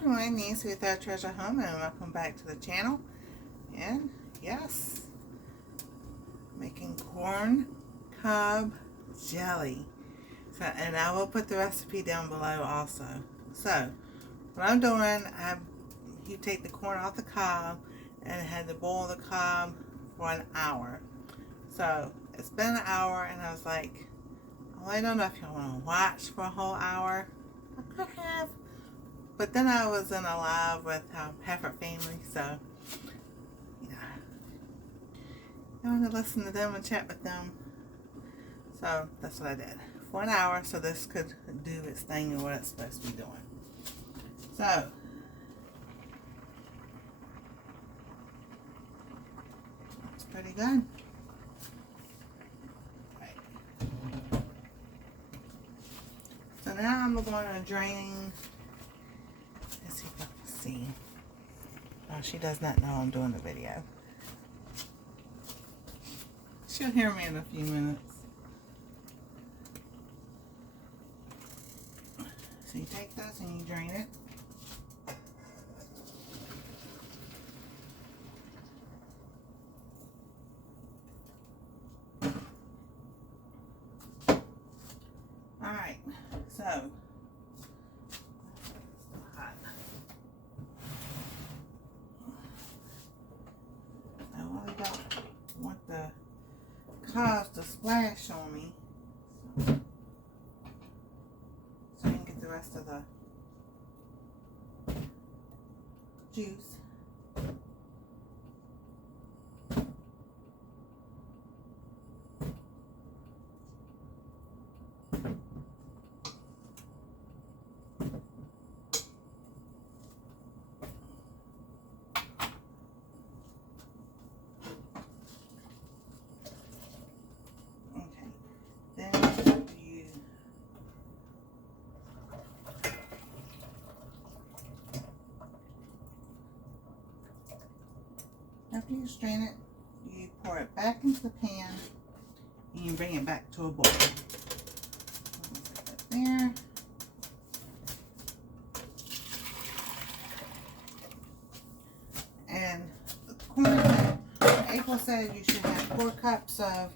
everyone, Nancy with Our Treasure Home, and welcome back to the channel. And yes, making corn cob jelly. So, and I will put the recipe down below also. So what I'm doing, you take the corn off the cob and had to boil the cob for an hour. So it's been an hour, and I was like, well, I don't know if y'all want to watch for a whole hour. I could have. But then I was in a live with Pepper family, so, you know, I want to listen to them and chat with them. So that's what I did for an hour, so this could do its thing and what it's supposed to be doing. So, that's pretty good. Right. So now I'm going to drain. Let's see if I can see. Oh, she does not know I'm doing the video. She'll hear me in a few minutes. So you take this and you drain it. Alright, so hot. I really don't want the cobs to splash on me. So I can get the rest of the juice. After you strain it, you pour it back into the pan and you bring it back to a boil. Put that there. And the corn, April said you should have 4 cups of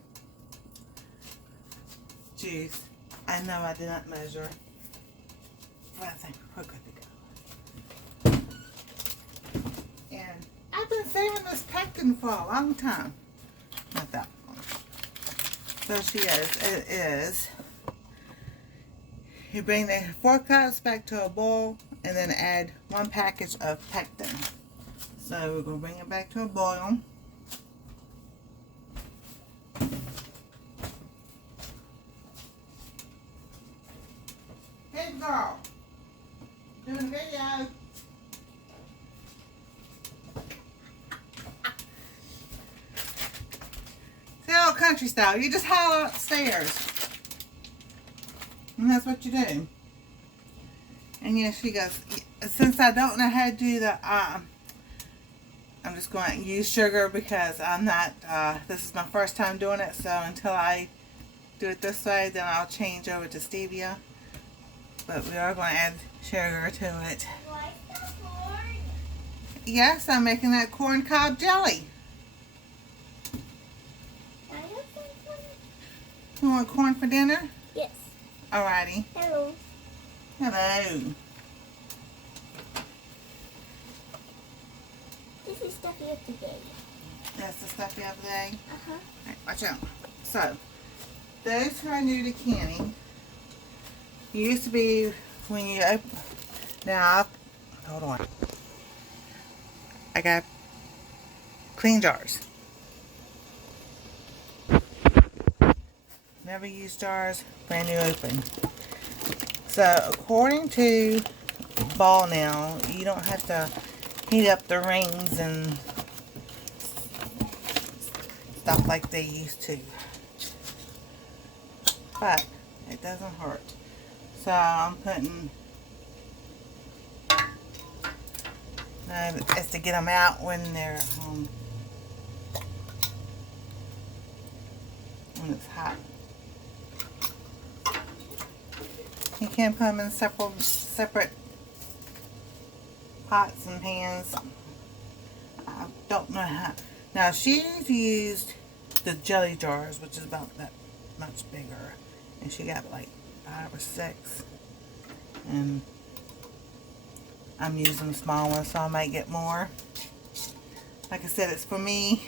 juice. I know I did not measure, but I think we're good to go. And I've been saving this pectin for a long time. Not that long. So it is. You bring the 4 cups back to a boil and then add 1 package of pectin. So we're going to bring it back to a boil. Hey girl, doing a video. Old country style. You just holler upstairs. And that's what you do. And yeah, she goes, since I don't know how to do the, I'm just going to use sugar because I'm not, this is my first time doing it. So until I do it this way, then I'll change over to stevia. But we are going to add sugar to it. Like the corn? Yes, I'm making that corn cob jelly. You want corn for dinner? Yes. Alrighty. Hello. Hello. This is stuff you have today. That's the stuff you have today? Uh-huh. Alright, watch out. So, those who are new to canning, it used to be when you open, now, hold on. I got clean jars. Never use jars, brand new open. So according to Ball now, you don't have to heat up the rings and stuff like they used to. But it doesn't hurt. So I'm putting, it's to get them out when they're when it's hot. You can put them in separate pots and pans. I don't know how. Now she's used the jelly jars, which is about that much bigger, and she got like 5 or 6, and I'm using small ones, so I might get more. Like I said, it's for me.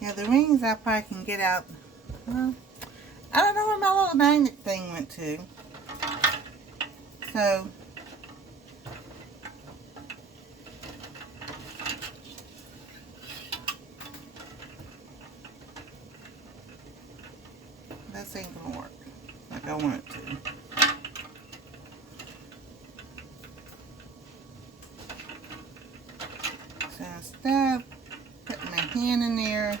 Yeah, the rings I probably can get out. I don't know where my little magnet thing went to. So this ain't gonna work like I want it to. So instead of putting my hand in there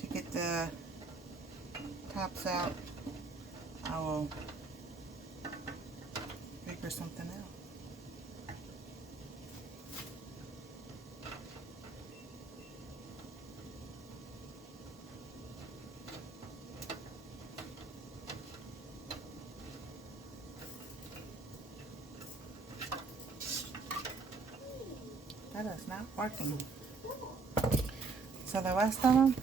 to get the tops out, I will figure something out. That is not working. So the rest of them,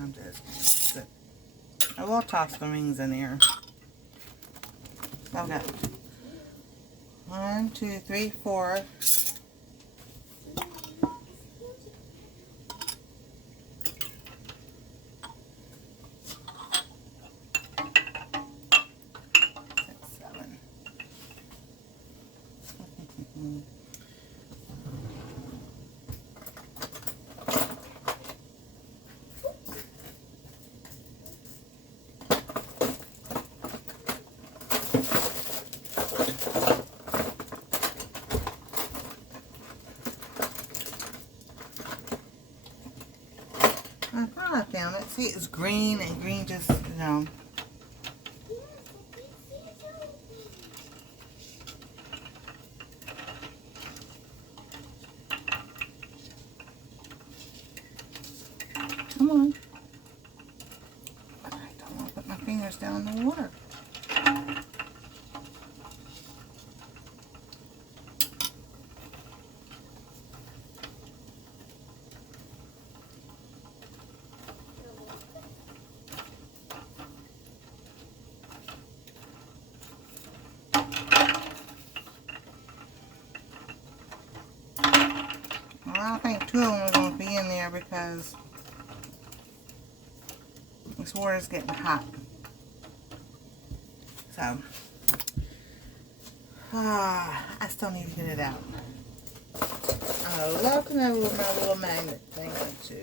I'm just going to sit. I will toss the rings in there. So I've got 1, 2, 3, 4. I thought I found it. See, it's green, and green just, you know. Come on. But I don't want to put my fingers down in the water. Well, I think 2 of them are going to be in there because this water is getting hot. So, I still need to get it out. I'm looking over where my little magnet thing went to.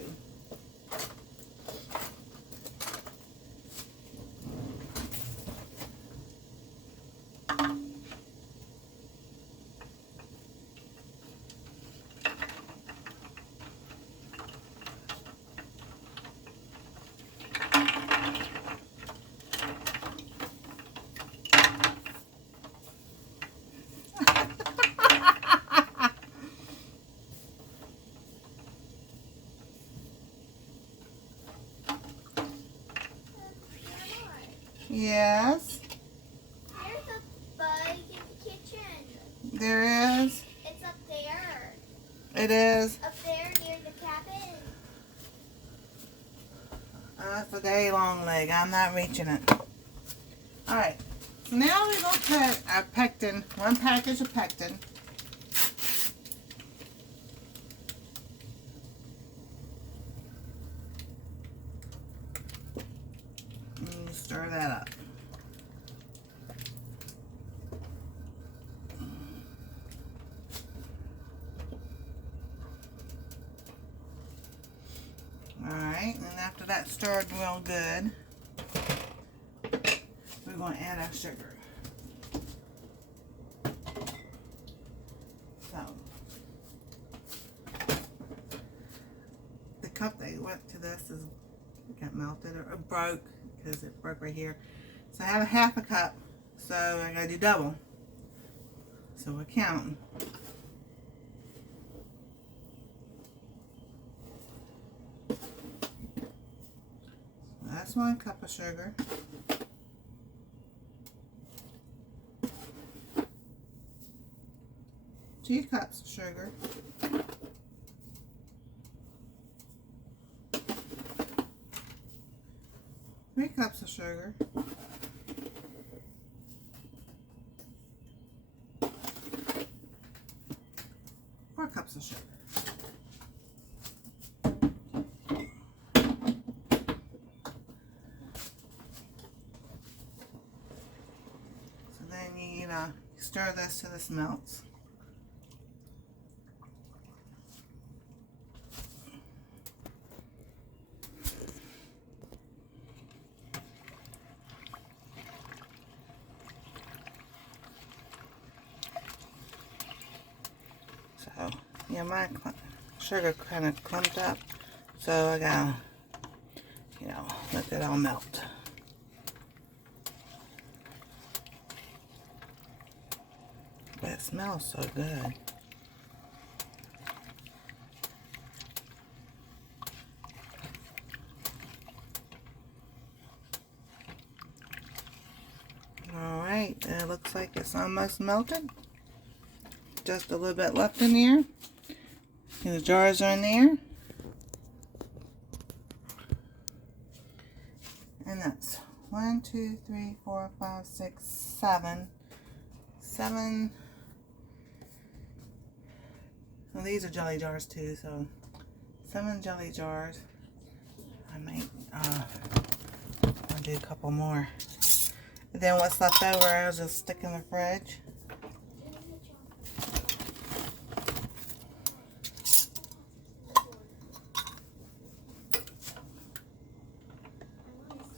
Yes, There's a bug in the kitchen. there is. It's up there. It is. Up there near the cabin. That's a day long leg. I'm not reaching it. Alright, so now we're going to put our pectin, 1 package of pectin. And stir that up. Alright, and after that's stirred real good, we're going to add our sugar. So, the cup that went to this is got melted or broke because it broke right here. So I have a 1/2 cup, so I got to do double. So we're counting. 1 cup of sugar. 2 cups of sugar. 3 cups of sugar. 4 cups of sugar. So then you stir this till this melts. So, yeah, my sugar kind of clumped up, so I gotta, let that all melt. But it smells so good. Alright, it looks like it's almost melted. Just a little bit left in there. And the jars are in there. And that's 1, 2, 3, 4, 5, 6, 7. 7. Well, these are jelly jars too, so 7 jelly jars. I might I'll do a couple more. And then what's left over, I'll just stick in the fridge.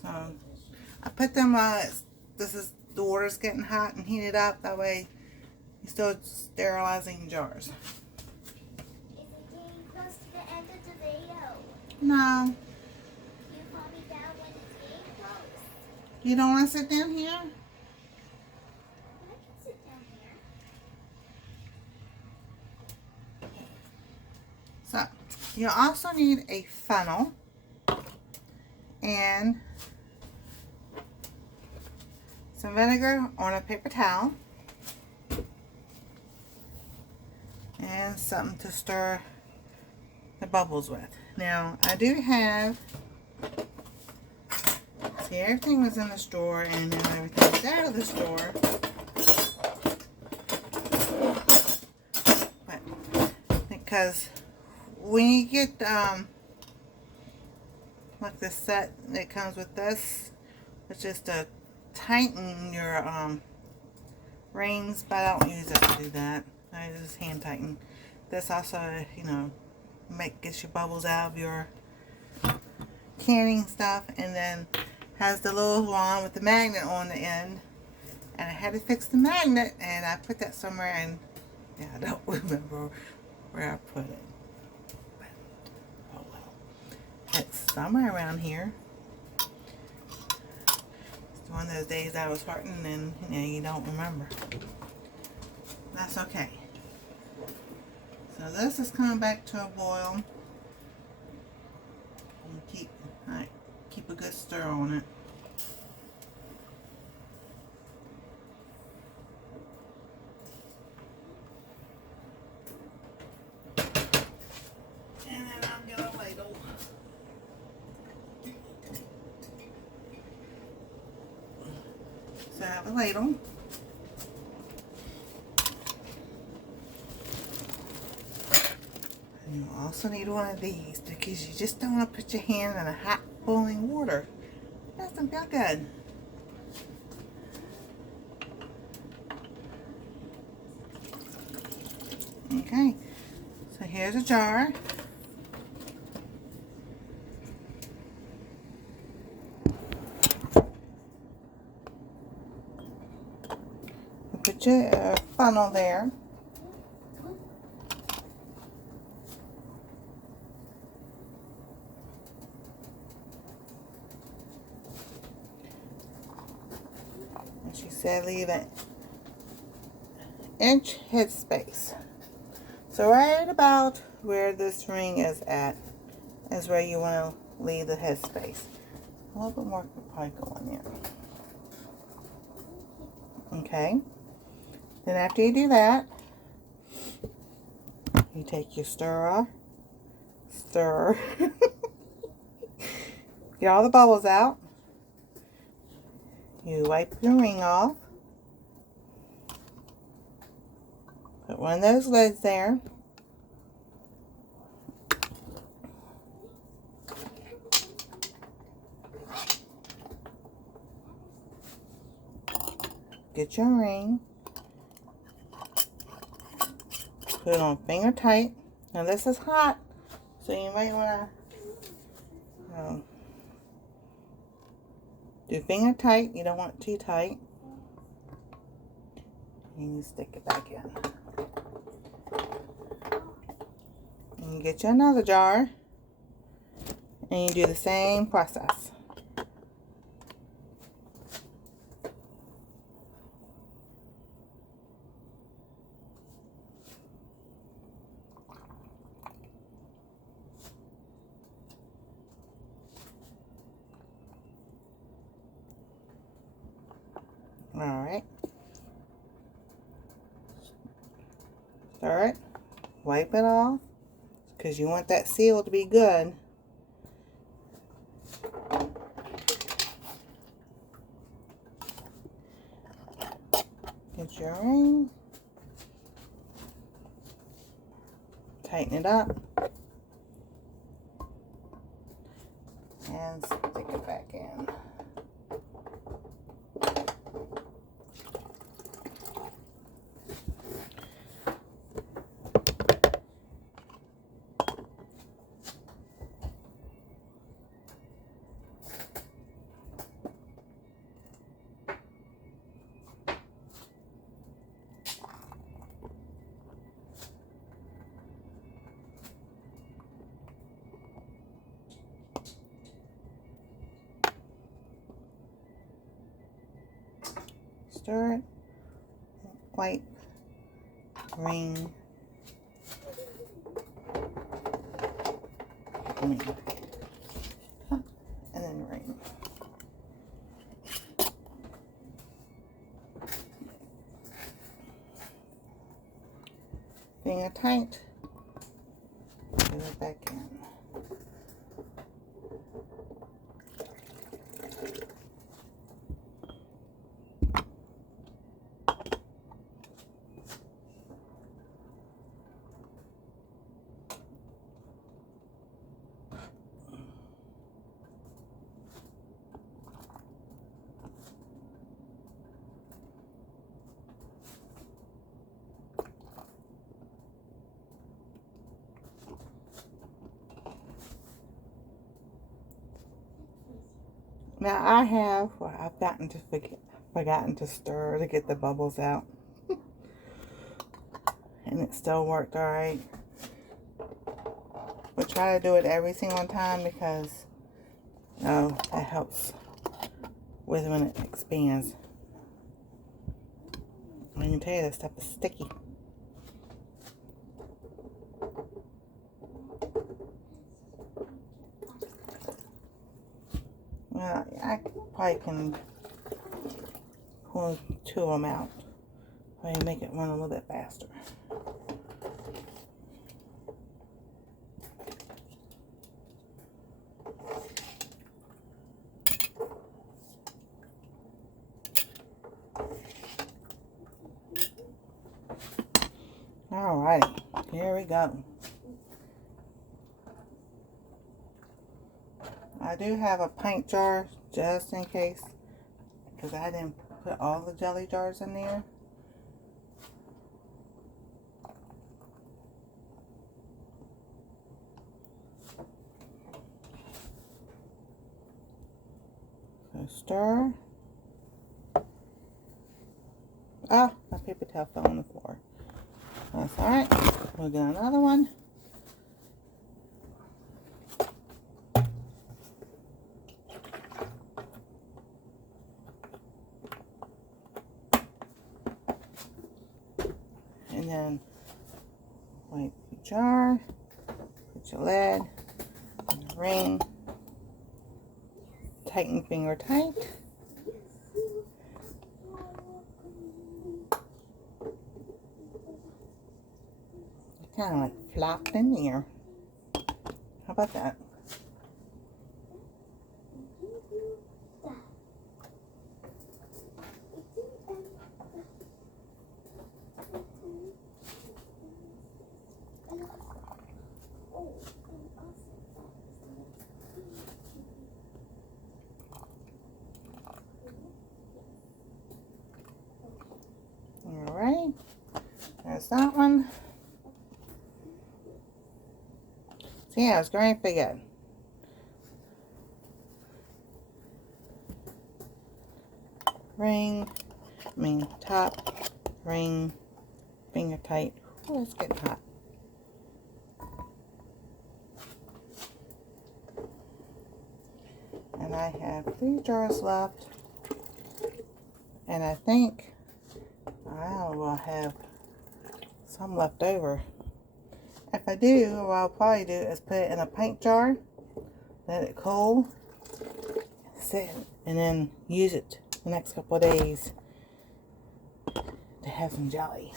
So I put them the water's getting hot and heated up. That way you're still sterilizing jars. Is it getting close to the end of the video? No. You call me down when it's getting close. You don't want to sit down here? I can sit down here. So you also need a funnel and some vinegar on a paper towel and something to stir the bubbles with. Now I do have, see, everything was in the store and now everything is out of the store. But because when you get like the set that comes with this, it's just to tighten your rings, but I don't use it to do that. I just hand tighten. This also, gets your bubbles out of your canning stuff, and then has the little wand with the magnet on the end. And I had to fix the magnet, and I put that somewhere, and yeah, I don't remember where I put it. But, oh well. It's somewhere around here. It's one of those days I was farting and you don't remember. That's okay. So this is coming back to a boil. And keep a good stir on it. And then I'll get a ladle. So I have a ladle. And you also need one of these because you just don't want to put your hand in a hot boiling water. That doesn't feel good. Okay, so here's a jar. Put your funnel there. And she said leave an inch head space. So right about where this ring is at is where you want to leave the head space. A little bit more could probably go in there. Okay. Then after you do that, you take your stir. Get all the bubbles out. You wipe your ring off. Put one of those lids there. Get your ring. Put it on finger tight. Now this is hot, so you might want to do finger tight. You don't want it too tight. And you stick it back in. And you get you another jar, and you do the same process. Alright. Stir it. Wipe it off, because you want that seal to be good. Get your ring. Tighten it up. And stick it back in. Stir it, wipe, ring, and then ring. Finger tight, put it back in. Now I've forgotten to stir to get the bubbles out. And it still worked alright. But try to do it every single time, because that helps with when it expands. I can tell you this stuff is sticky. Well, I probably can pull two of them out. Probably make it run a little bit faster. Alrighty, here we go. I do have a pint jar just in case, because I didn't put all the jelly jars in there. So stir. Ah, my paper towel fell on the floor. That's alright. We'll get another one. And then wipe your jar, put your lid, and the ring, tight and finger tight. Kind of like flopped in there. How about that? Alright, there's that one. So yeah, it's going pretty good. Top, ring, finger tight. Oh, it's getting hot. And I have 3 jars left. And I think I will have some left over. If I do, what I'll probably do is put it in a pint jar, let it cool, sit, and then use it the next couple of days to have some jelly.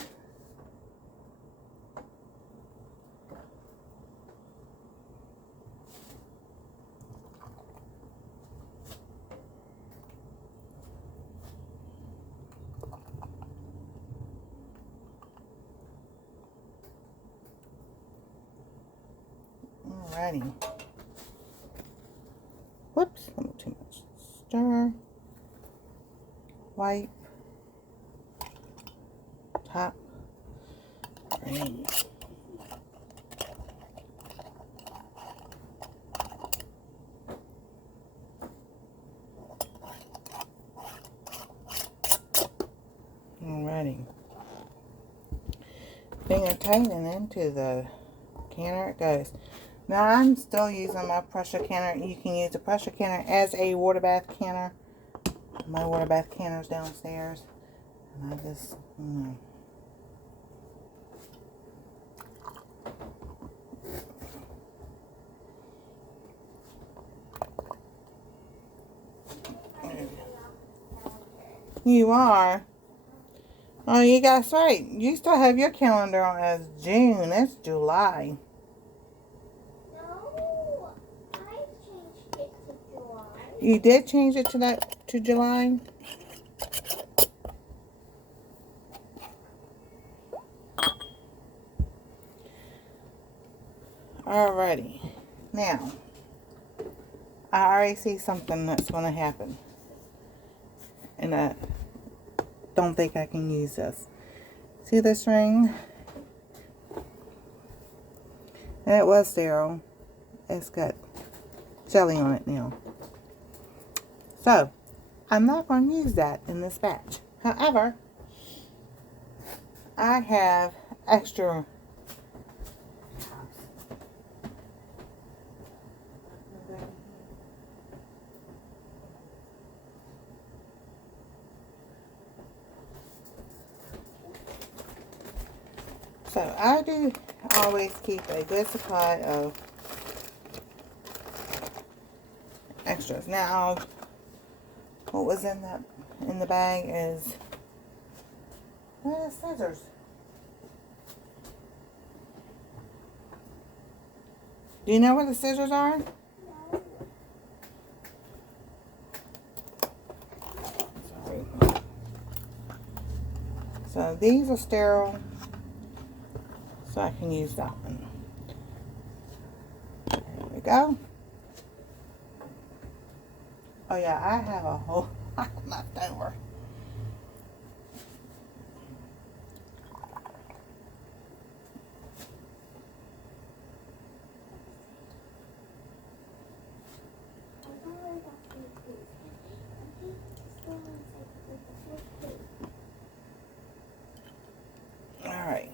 Alrighty. Whoops, a little too much. Stir. Wipe. Top. Ring. Alrighty. Finger tight and into the canner it goes. Now I'm still using my pressure canner. You can use a pressure canner as a water bath canner. My water bath canner's downstairs. And I just, You are? Oh, you guys right. You still have your calendar on as June. It's July. No, I changed it to July. You did change it to July? Alrighty. Now, I already see something that's going to happen. And I don't think I can use this. See this ring? And it was sterile. It's got jelly on it now. So, I'm not going to use that in this batch. However, I have extra So I do always keep a good supply of extras. Now, what was in the bag is scissors. Do you know where the scissors are? No. Sorry. So these are sterile. So I can use that one. There we go. Oh yeah, I have a whole lot left over. Alright.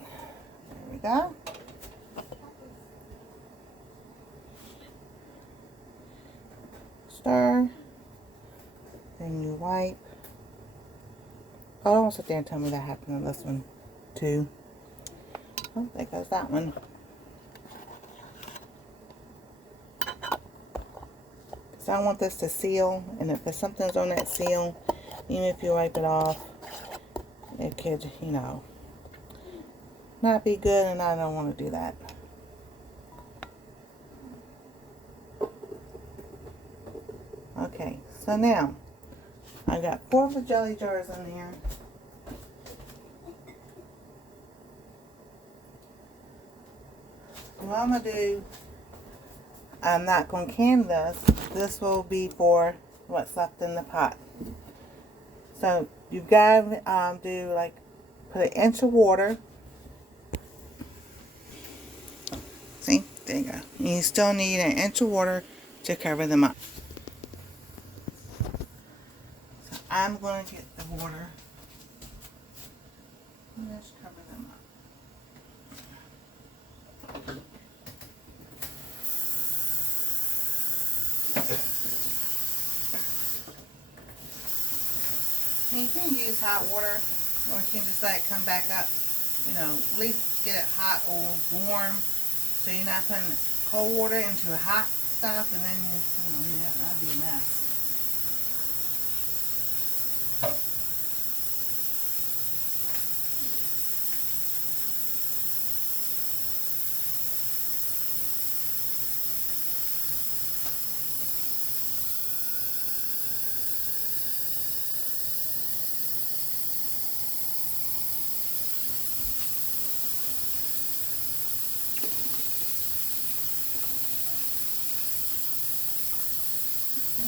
There we go. Stir. Then you wipe. Oh, don't sit there and tell me that happened on this one too. Oh, there goes that one. because I want this to seal, and if there's something's on that seal, even if you wipe it off, it could, you know, not be good, and I don't want to do that. Okay, so now I got 4 of the jelly jars in there. What I'm going to do, I'm not going to can this. This will be for what's left in the pot. So you've got to do like, put an inch of water. See, there you go. You still need an inch of water to cover them up. So I'm going to get the water and just cover them up. And you can use hot water, or you can just let it come back up. You know, at least get it hot or warm, so you're not putting cold water into hot stuff, and then yeah, that'd be a mess.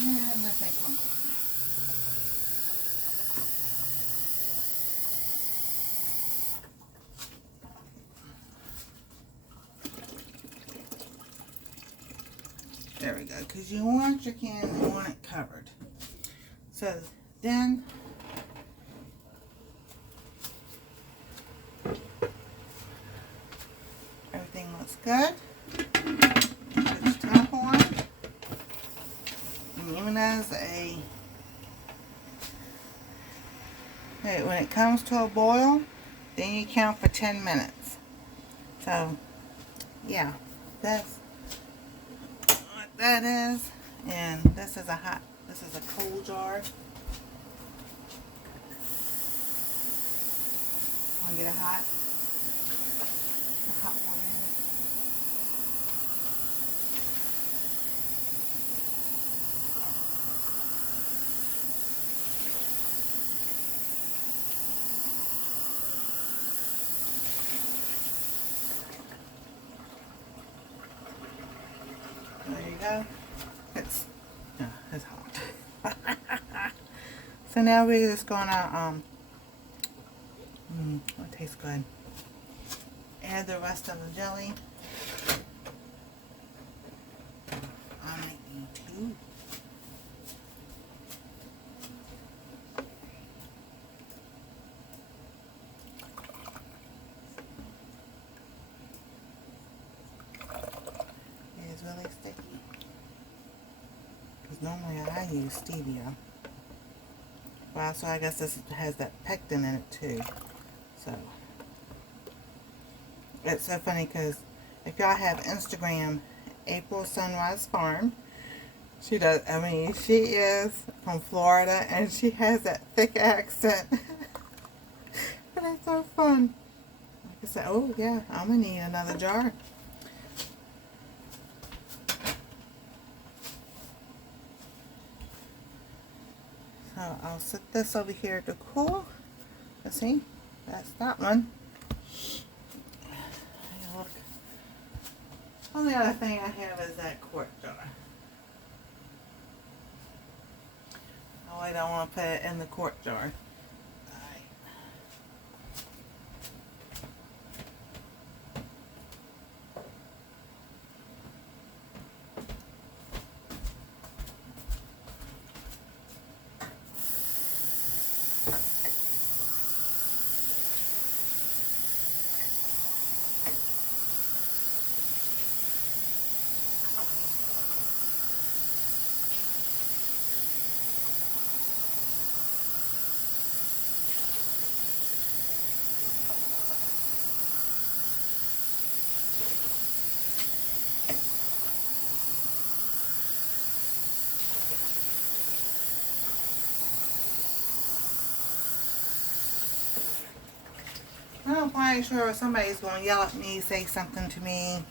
And let's make one more. There we go, because you want your can, you want it covered. So then, everything looks good. Put the top on. And even as when it comes to a boil, then you count for 10 minutes. So, yeah, that's what that is. And this is a cold jar. Want to get a hot water in it. There you go. It's hot. So now we're just gonna it tastes good. Add the rest of the jelly. I'm making 2. It is really sticky. Because normally I use stevia. Well, so I guess this has that pectin in it too. So it's so funny because if y'all have Instagram, April Sunrise Farm, she is from Florida, and she has that thick accent. And it's so fun. Like I said, oh yeah, I'm gonna need another jar. So I'll set this over here to cool. Let's see, that's that one. Look. Only other thing I have is that quart jar. Oh, I don't want to put it in the quart jar. I'm quite sure somebody's going to yell at me, say something to me.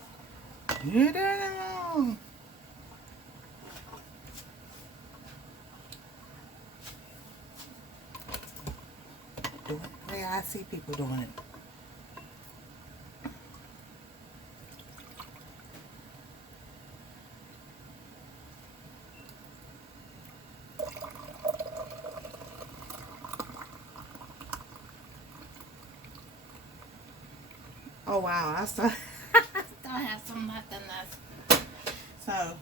You don't know. Do it the way I see people doing it. Oh wow, I still have some left in this. So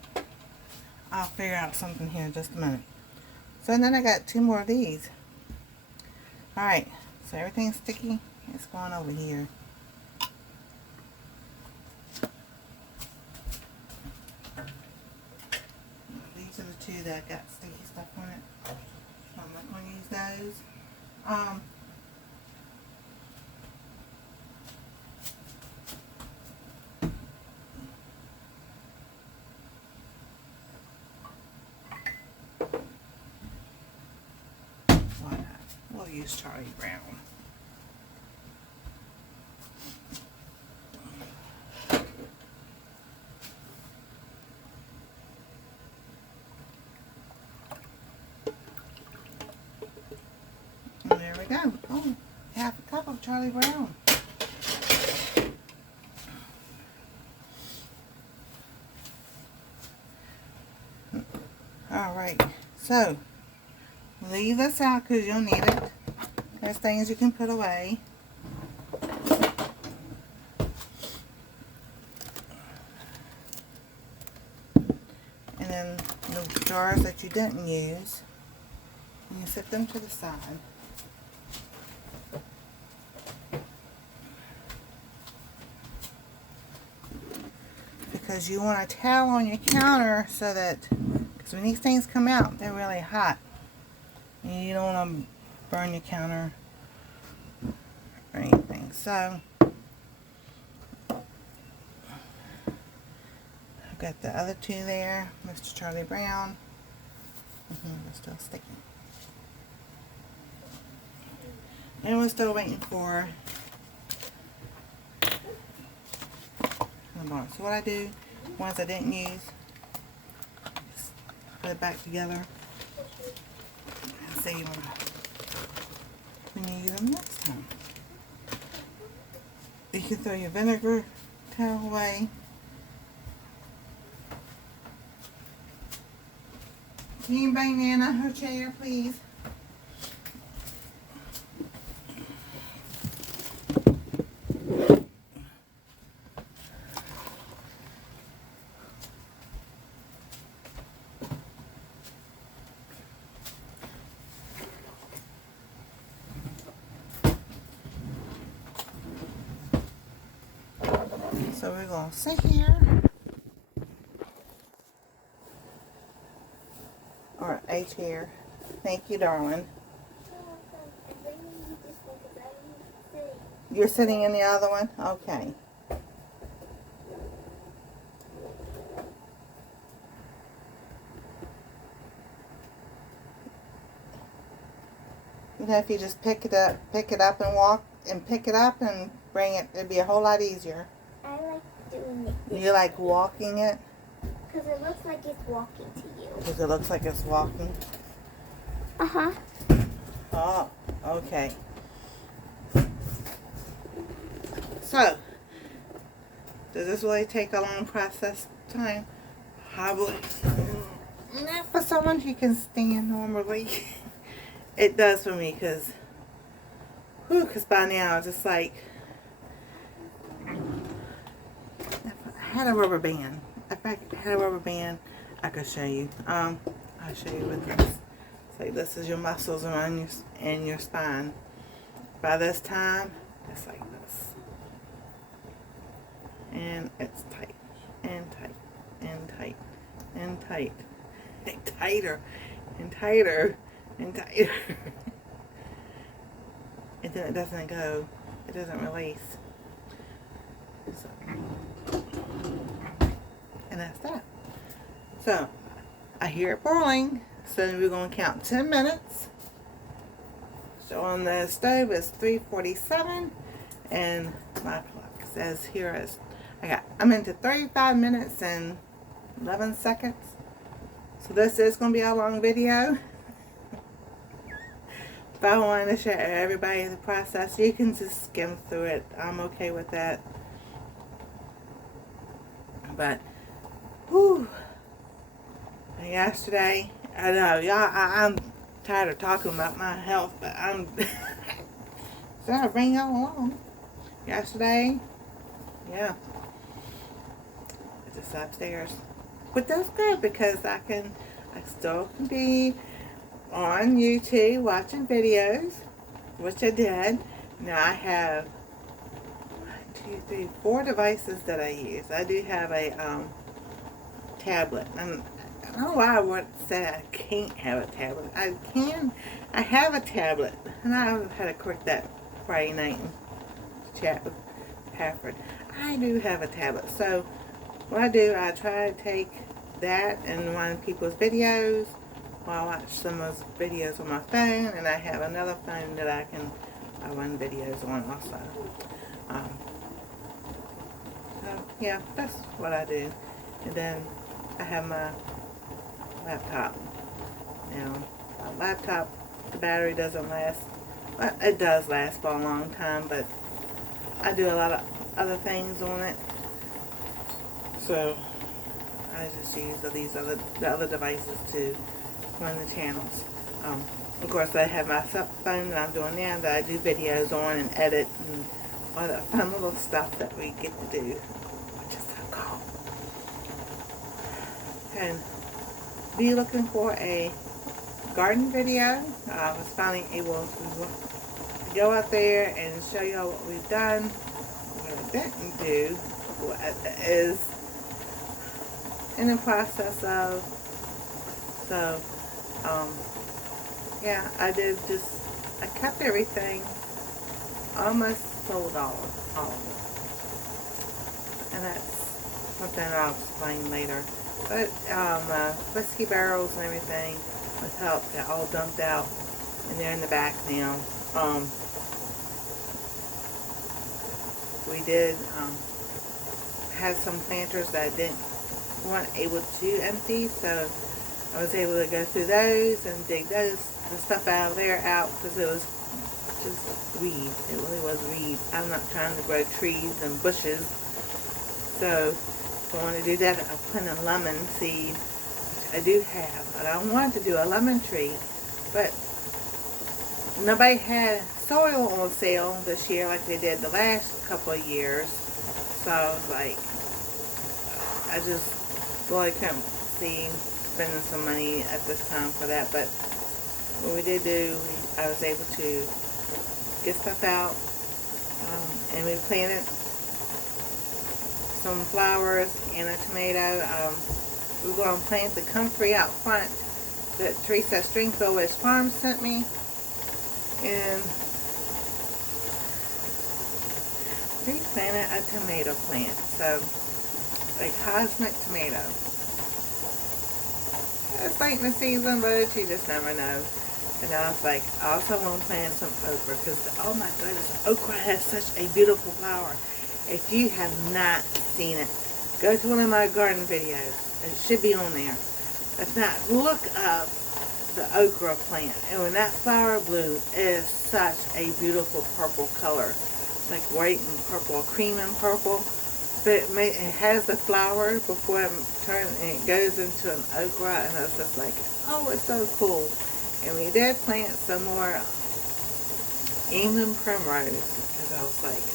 I'll figure out something here in just a minute. So then I got 2 more of these. Alright, so everything's sticky. It's going over here. These are the 2 that got sticky stuff on it. So I'm not going to use those. We'll use Charlie Brown. And there we go. Oh, half a cup of Charlie Brown. Alright, so leave this out because you'll need it. There's things you can put away. And then the jars that you didn't use, you set them to the side. Because you want a towel on your counter so that, because when these things come out, they're really hot. And you don't want to burn your counter or anything. So I've got the other 2 there, Mr. Charlie Brown. They're still sticky. And we're still waiting for the bottom. So what I do, ones I didn't use, just put it back together and save them when you use them next time. You can throw your vinegar towel away. Can you bring Nana her chair, please? So we're going to sit here, or a chair. Thank you, darling. You're sitting in the other one? Okay. You know, if you just pick it up and walk, and pick it up and bring it, it'd be a whole lot easier. I like doing it. You like walking it? Because it looks like it's walking to you. Because it looks like it's walking? Uh-huh. Oh, okay. So, does this really take a long process time? Probably. Not for someone who can stand normally. It does for me, because by now it's just like, if I had a rubber band. If I had a rubber band, I could show you. I'll show you with this. So this is your muscles around your spine. By this time, it's like this. And it's tight, and tight, and tight, and tight, and tighter, and tighter, and tighter. And then it doesn't go, it doesn't release. So, and that's that. So, I hear it boiling, so we're going to count 10 minutes. So on the stove it's 347, And my clock says here is, I'm into 35 minutes and 11 seconds. So this is going to be a long video. But I wanted to show everybody the process. You can just skim through it. I'm okay with that. But, whew. Yesterday, I know, y'all, I'm tired of talking about my health, but I'm so I bring y'all along. Yesterday, yeah, just upstairs. But that's good because I still can be on YouTube watching videos, which I did. Now I have 1, 2, 3, 4 devices that I use. I do have a tablet. And I don't know why I would say I can't have a tablet. I can. I have a tablet, and I had to correct that Friday night and chat with Hafford. I do have a tablet, so what I do, I try to take that and run people's videos while I watch some of those videos on my phone, and I have another phone that I run videos on also. So yeah, that's what I do. And then I have my laptop. Now, my laptop, the battery doesn't last. Well, it does last for a long time, but I do a lot of other things on it. So I just use the other devices to run the channels. Of course, I have my phone that I'm doing now that I do videos on and edit and all that fun little stuff that we get to do, which is so cool. And be looking for a garden video. I was finally able to go out there and show y'all what we've done. What I didn't do is in the process of, so yeah, I kept everything, almost sold all of it, and that's something I'll explain later. But whiskey barrels and everything with help got all dumped out, and they're in the back now. We did have some planters that I weren't able to empty, so I was able to go through those and dig the stuff out of there out, because it was just weed. It really was weed. I'm not trying to grow trees and bushes, so if I want to do that, I'll plant a lemon seed, which I do have. But I wanted to do a lemon tree, but nobody had soil on sale this year like they did the last couple of years. So I was like, I just really couldn't see spending some money at this time for that. But what we did do, I was able to get stuff out, and we planted some flowers and a tomato. We're going to plant the comfrey out front that Teresa Stringfield Farm sent me, and we planted a tomato plant, so a cosmic tomato. It's late in the season, but you just never know. And I was like, I also want to plant some okra, because oh my goodness, okra has such a beautiful flower. If you have not seen it, go to one of my garden videos. It should be on there. If not, look up the okra plant. And when that flower blooms, it is such a beautiful purple color. It's like white and purple, cream and purple. But it has the flower before it turns and it goes into an okra, and I was just like, oh, it's so cool. And we did plant some more England primrose, because I was like,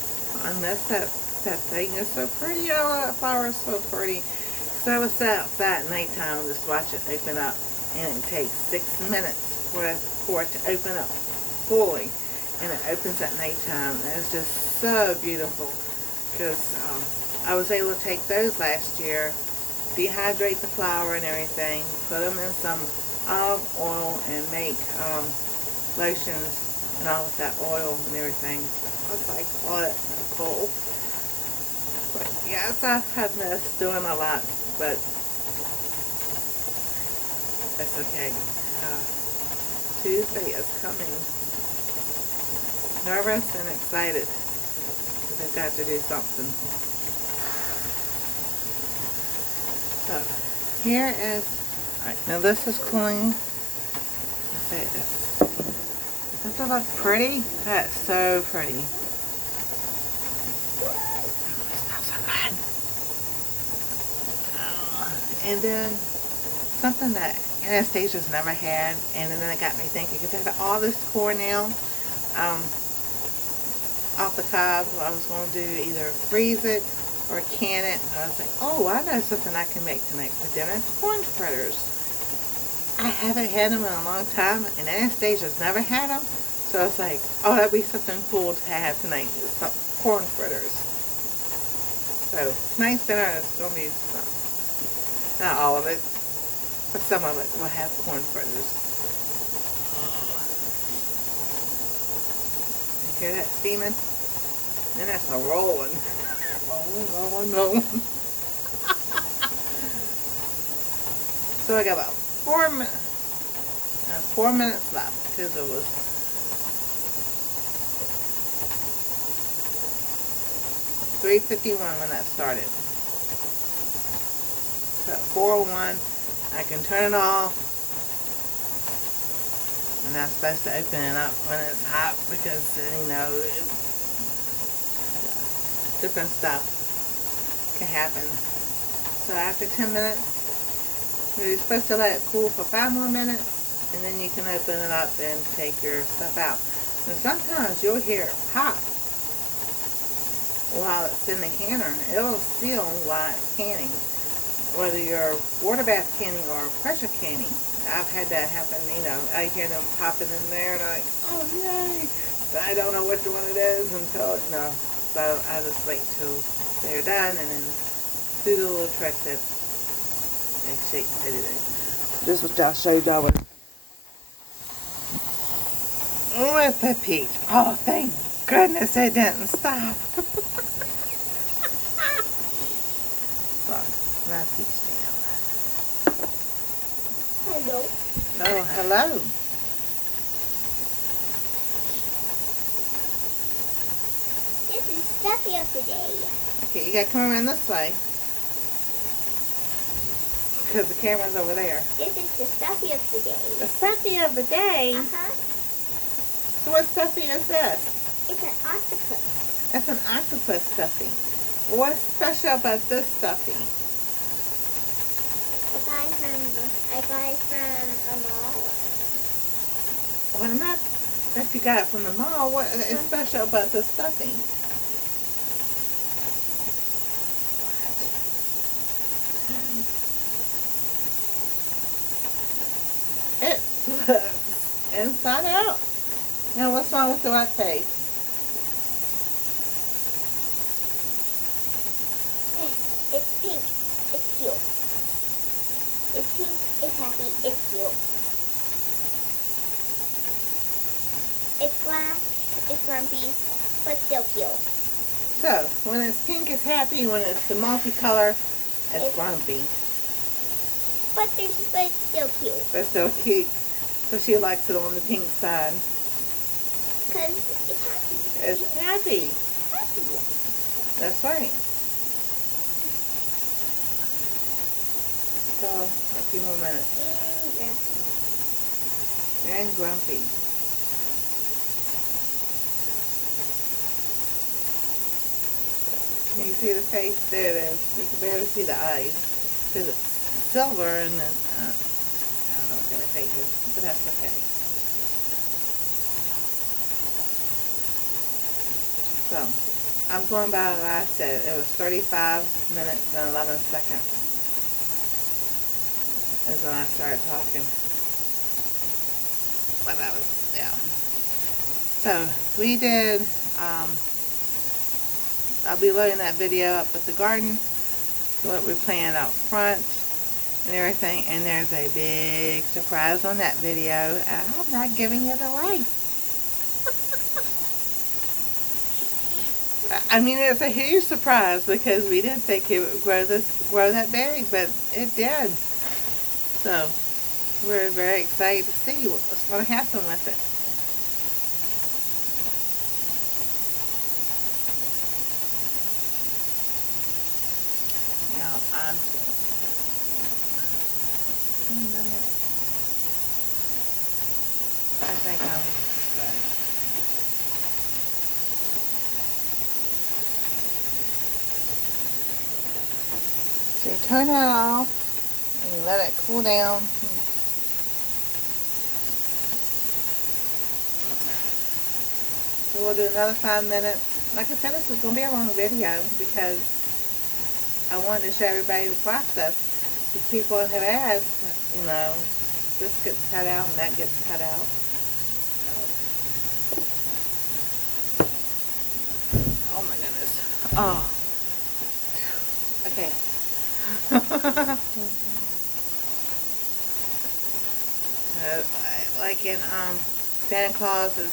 I miss that thing. It's so pretty. Oh, that flower is so pretty. So I was outside at nighttime, just watch it open up, and it takes 6 minutes for it to open up fully, and it opens at nighttime. And it's just so beautiful, because I was able to take those last year, dehydrate the flower and everything, put them in some olive oil, and make lotions and all of that oil and everything. I was like, oh, that's so cool. But yes, I've had missed doing a lot, but that's okay. Tuesday is coming. Nervous and excited. They've got to do something. So, here is, alright, now this is cooling. Doesn't it look pretty? That's so pretty. It smells so good. And then something that Anastasia's never had, and then it got me thinking, because I have all this corn now off the cob. I was going to do either freeze it or can it. I was like, oh, I know something I can make tonight for dinner. Corn fritters. I haven't had them in a long time, and Anastasia's never had them. So I was like, oh, that'd be something cool to have tonight. Some corn fritters. So tonight's dinner is going to be some, not all of it, but some of it will have corn fritters. You hear that steaming? And that's a rolling. Rolling. So I got about 4 minutes left, because it was 3:51 when that started. So at 4:01, I can turn it off. I'm not supposed to open it up when it's hot, because, you know, different stuff can happen. So after 10 minutes, you're supposed to let it cool for 5 more minutes, and then you can open it up and take your stuff out. And sometimes you'll hear it pop while it's in the canner. It'll seal while it's canning, whether you're water bath canning or pressure canning. I've had that happen, you know. I hear them popping in there, and I'm like, oh, yay! But I don't know which one it is until, you know. So I just wait till they're done, and then do the little trick that they shake and do. This is what I'll show you going. With the peach. Oh, thank goodness it didn't stop. So, my peach down. Hello. Oh, hello. This is stuffy of the day. Okay, you gotta come around this way, because the camera's over there. This is the stuffy of the day. The stuffy of the day? Uh-huh. So what stuffy is this? It's an octopus. That's an octopus stuffy. What's special about this stuffy? I got it from a mall. Well, not that you got it from the mall. What is special about this stuffy? It looks inside out. Now, what's wrong with the white face? It's pink. It's cute. It's pink. It's happy. It's cute. It's black. It's grumpy, but still cute. So, when it's pink, it's happy. When it's the multicolor, it's grumpy. But it's still cute. But still cute. So she likes it on the pink side. Because it's happy. It's happy. Happy. That's right. So, a few more minutes. And grumpy. Can you see the face? There it is. You can barely see the eyes. Because it's silver and then, I don't know what kind of face is, but that's okay. So, I'm going by what I said. It was 35 minutes and 11 seconds is when I started talking. But that was, yeah. So, we did, I'll be loading that video up with the garden, what we planned out front and everything, and there's a big surprise on that video, and I'm not giving it away. I mean, it's a huge surprise because we didn't think it would grow that big, but it did. So, we're very excited to see what's going to happen with it. on. 2 minutes. I think I'm good. So you turn that off and you let it cool down. So we'll do another 5 minutes. Like I said, this is going to be a long video because I wanted to show everybody the process. Because people have asked, you know, this gets cut out and that gets cut out. So. Oh my goodness. Oh. Okay. So, like in Santa Claus is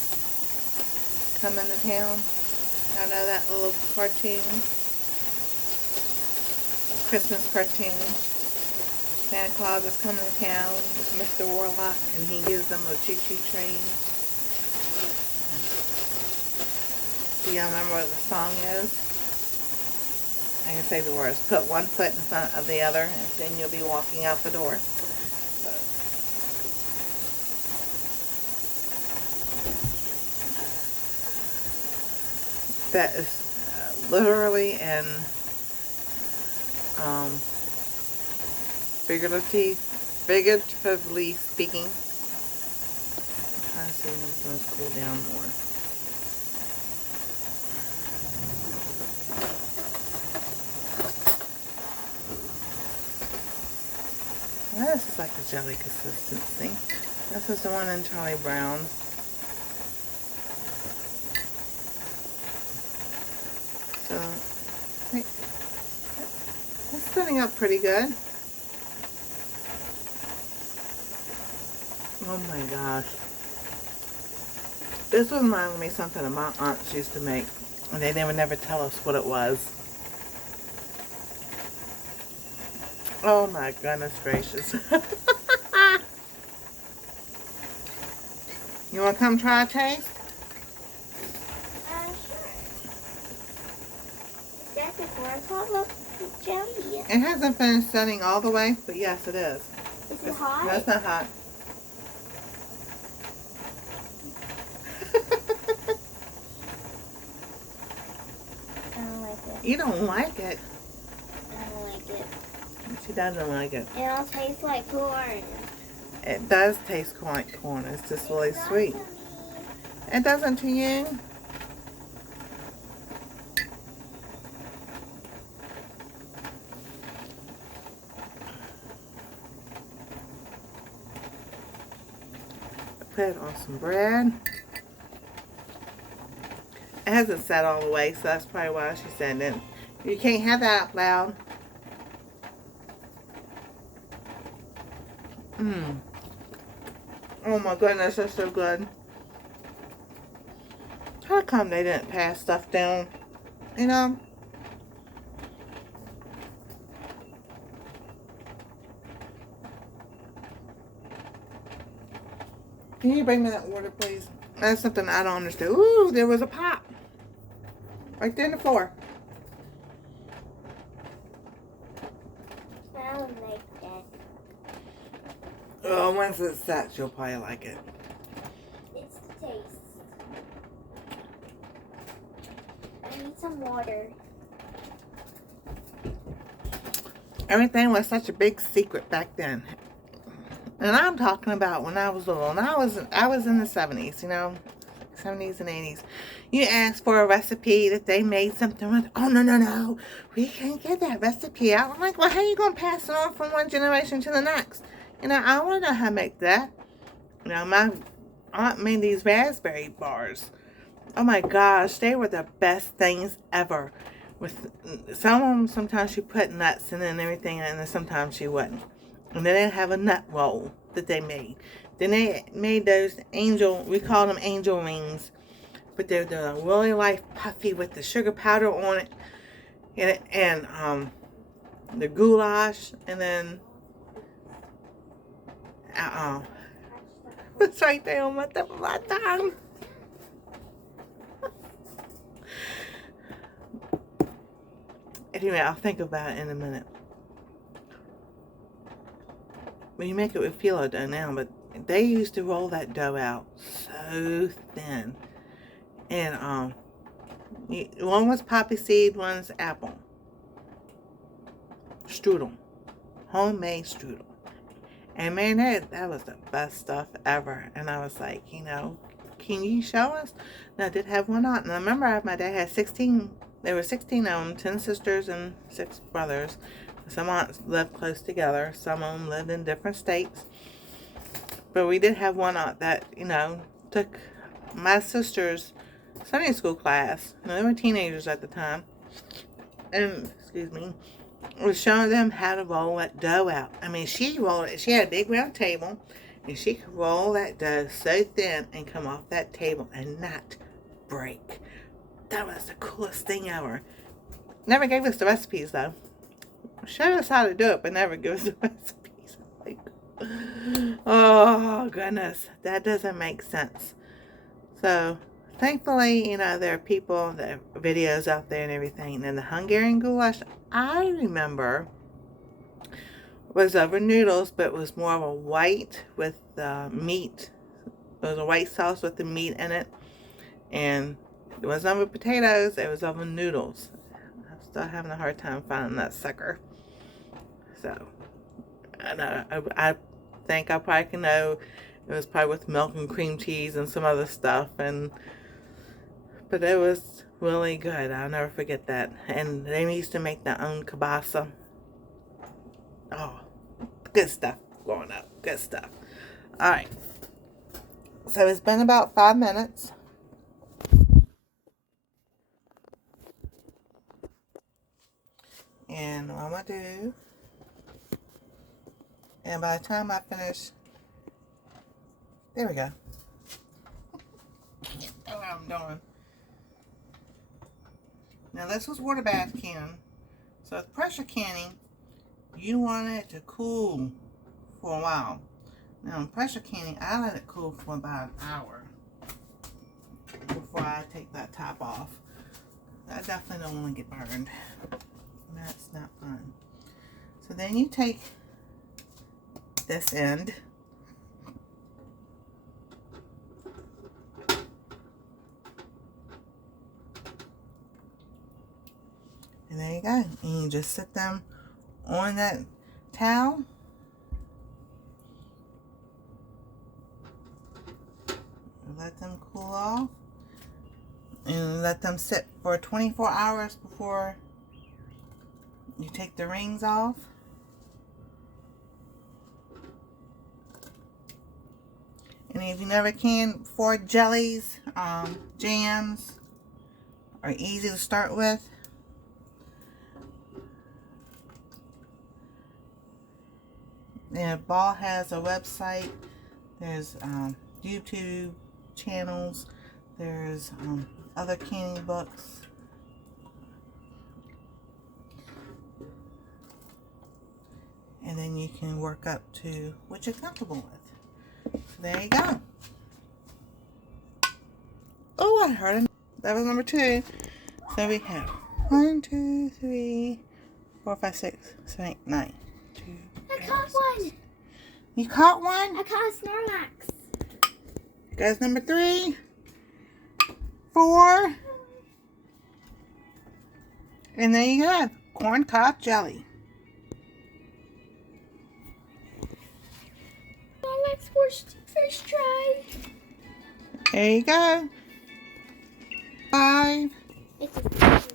coming to town. I know that little cartoon, Christmas cartoon. Santa Claus is coming to town with Mr. Warlock, and he gives them a choo-choo train. Do y'all remember what the song is? I can say the words. Put one foot in front of the other, and then you'll be walking out the door. So. That is literally and figuratively speaking. I'm trying to see when it's going to cool down more. Well, this is like a jelly consistency. This is the one in Charlie Brown. So, it's setting up pretty good. Oh my gosh. This reminds me of something that my aunts used to make. And they would never tell us what it was. Oh my goodness gracious. You want to come try a taste? Sure. Is that the Corn Cob Jelly? It hasn't finished setting all the way, but yes it is. Is it hot? No, it's not hot. I don't like it. You don't like it? I don't like it. She doesn't like it. It don't taste like corn. It does taste like corn. It's just really sweet. It doesn't to you? Put it on some bread. It hasn't set all the way, so that's probably why she said it. You can't have that out loud. Oh my goodness, that's so good. How come they didn't pass stuff down? You know? Can you bring me that water, please? That's something I don't understand. Ooh, there was a pot. Right there on the floor. I don't like that. Oh, once it's set, you'll probably like it. It's the taste. I need some water. Everything was such a big secret back then. And I'm talking about when I was little. And I was in the 70s, you know. 70s and 80s. You ask for a recipe that they made something with. Oh, no. We can't get that recipe out. I'm like, well, how are you going to pass it on from one generation to the next? You know, I want to know how to make that. You know, my aunt made these raspberry bars. Oh my gosh, they were the best things ever. With some of them, sometimes she put nuts in it and everything, and then sometimes she wouldn't. And then they have a nut roll that they made. Then they made those we call them angel rings. But they're really light puffy with the sugar powder on it. And the goulash. And then, it's right there on my tip of my tongue. Anyway, I'll think about it in a minute. Well, you make it with phyllo dough now, but they used to roll that dough out so thin. And one was poppy seed, one's apple. Strudel. Homemade strudel. And man, that was the best stuff ever. And I was like, you know, can you show us? And I did have one aunt. And I remember my dad had 16. There were 16 of them, 10 sisters and 6 brothers. Some aunts lived close together. Some of them lived in different states. But we did have one aunt that, you know, took my sister's Sunday school class. You know, they were teenagers at the time. And, excuse me, was showing them how to roll that dough out. I mean, she rolled it. She had a big round table, and she could roll that dough so thin and come off that table and not break. That was the coolest thing ever. Never gave us the recipes, though. Showed us how to do it, but never gave us the recipes. Like, oh, goodness. That doesn't make sense. So, thankfully, you know, there are people, there are videos out there and everything. And the Hungarian goulash, I remember, was over noodles, but it was more of a white with meat. It was a white sauce with the meat in it. And it wasn't over potatoes, it was over noodles. I'm still having a hard time finding that sucker. So, I think I probably can know it was probably with milk and cream cheese and some other stuff. But it was really good. I'll never forget that. And they used to make their own kielbasa. Oh, good stuff growing up. Good stuff. Alright. So it's been about 5 minutes. And what I'm going to do, and by the time I finish, there we go. That's what I'm doing. Now this was water bath can. So with pressure canning, you want it to cool for a while. Now in pressure canning, I let it cool for about an hour before I take that top off. I definitely don't want to get burned. That's not fun. So then you take this end. And there you go. And you just sit them on that towel. Let them cool off. And let them sit for 24 hours before you take the rings off. And if you never can afford jellies, jams are easy to start with. And Ball has a website. There's YouTube channels. There's other canning books. And then you can work up to what you're comfortable with. So there you go. Oh, I heard it. That was number 2. So we have 1, 2, 3, 4, 5, 6, 7, 8, 9. 2, I caught one. You caught one? I caught a Snorlax. Guys, number 3, 4. And there you have corn cob jelly. Snorlax first try. There you go. 5. It's just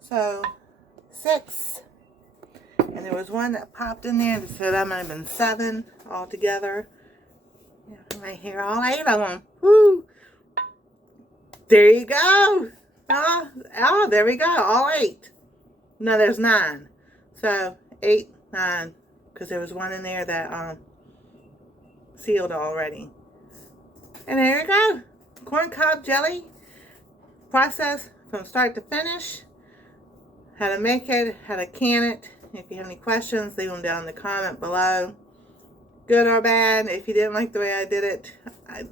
So 6. And there was one that popped in there, so that might have been 7 altogether. Yeah, right here, all 8 of them. Woo! There you go. Oh, there we go, all 8. No, there's 9. So 8, 9, because there was one in there that sealed already. And there you go. Corn cob jelly. Process from start to finish. How to make it, how to can it. If you have any questions, leave them down in the comment below. Good or bad, if you didn't like the way I did it,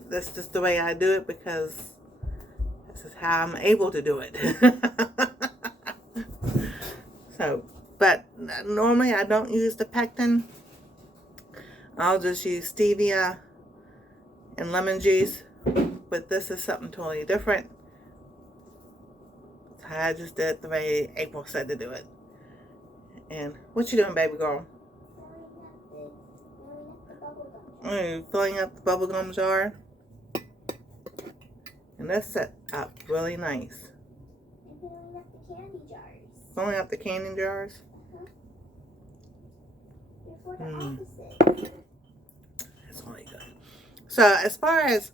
that's just the way I do it because this is how I'm able to do it. So, But normally I don't use the pectin. I'll just use stevia and lemon juice. But this is something totally different. I just did it the way April said to do it. And what you doing, baby girl? Filling up the bubblegum jar. And that's set up really nice. I'm filling up the candy jars. Filling up the candy jars? Before the opposite. That's really good. So as far as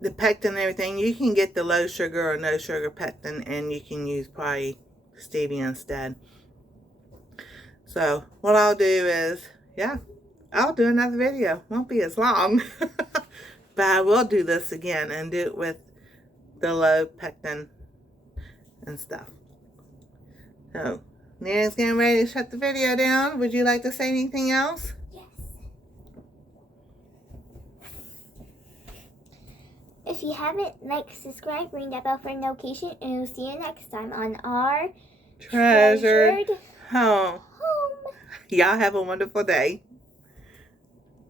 the pectin and everything, you can get the low sugar or no sugar pectin, and you can use probably stevia instead. So what I'll do is, yeah, I'll do another video. Won't be as long. But I will do this again and do it with the low pectin and stuff. So Nanny's getting ready to shut the video down. Would you like to say anything else? Yes. If you haven't, like, subscribe, ring that bell for notification, and we'll see you next time on our Treasured Home. Y'all have a wonderful day.